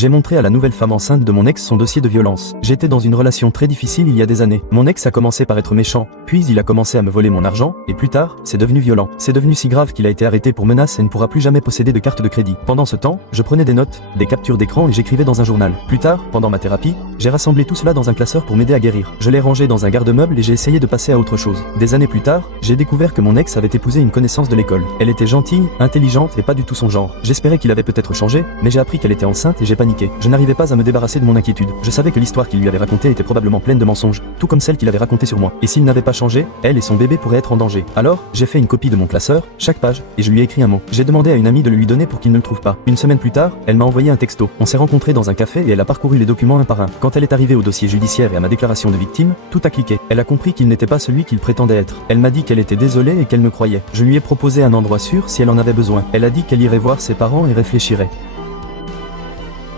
J'ai montré à la nouvelle femme enceinte de mon ex son dossier de violence. J'étais dans une relation très difficile il y a des années. Mon ex a commencé par être méchant, puis il a commencé à me voler mon argent, et plus tard, c'est devenu violent. C'est devenu si grave qu'il a été arrêté pour menace et ne pourra plus jamais posséder de carte de crédit. Pendant ce temps, je prenais des notes, des captures d'écran et j'écrivais dans un journal. Plus tard, pendant ma thérapie, j'ai rassemblé tout cela dans un classeur pour m'aider à guérir. Je l'ai rangé dans un garde-meuble et j'ai essayé de passer à autre chose. Des années plus tard, j'ai découvert que mon ex avait épousé une connaissance de l'école. Elle était gentille, intelligente et pas du tout son genre. J'espérais qu'il avait peut-être changé, mais j'ai appris qu'elle était enceinte et j'ai paniqué. Je n'arrivais pas à me débarrasser de mon inquiétude. Je savais que l'histoire qu'il lui avait racontée était probablement pleine de mensonges, tout comme celle qu'il avait racontée sur moi. Et s'il n'avait pas changé, elle et son bébé pourraient être en danger. Alors, j'ai fait une copie de mon classeur, chaque page, et je lui ai écrit un mot. J'ai demandé à une amie de le lui donner pour qu'il ne le trouve pas. Une semaine plus tard, elle m'a envoyé un texto. On s'est rencontrés dans un café et elle a parcouru les documents un par un. Quand elle est arrivée au dossier judiciaire et à ma déclaration de victime, tout a cliqué. Elle a compris qu'il n'était pas celui qu'il prétendait être. Elle m'a dit qu'elle était désolée et qu'elle me croyait. Je lui ai proposé un endroit sûr si elle en avait besoin. Elle a dit qu'elle irait voir ses parents et réfléchirait.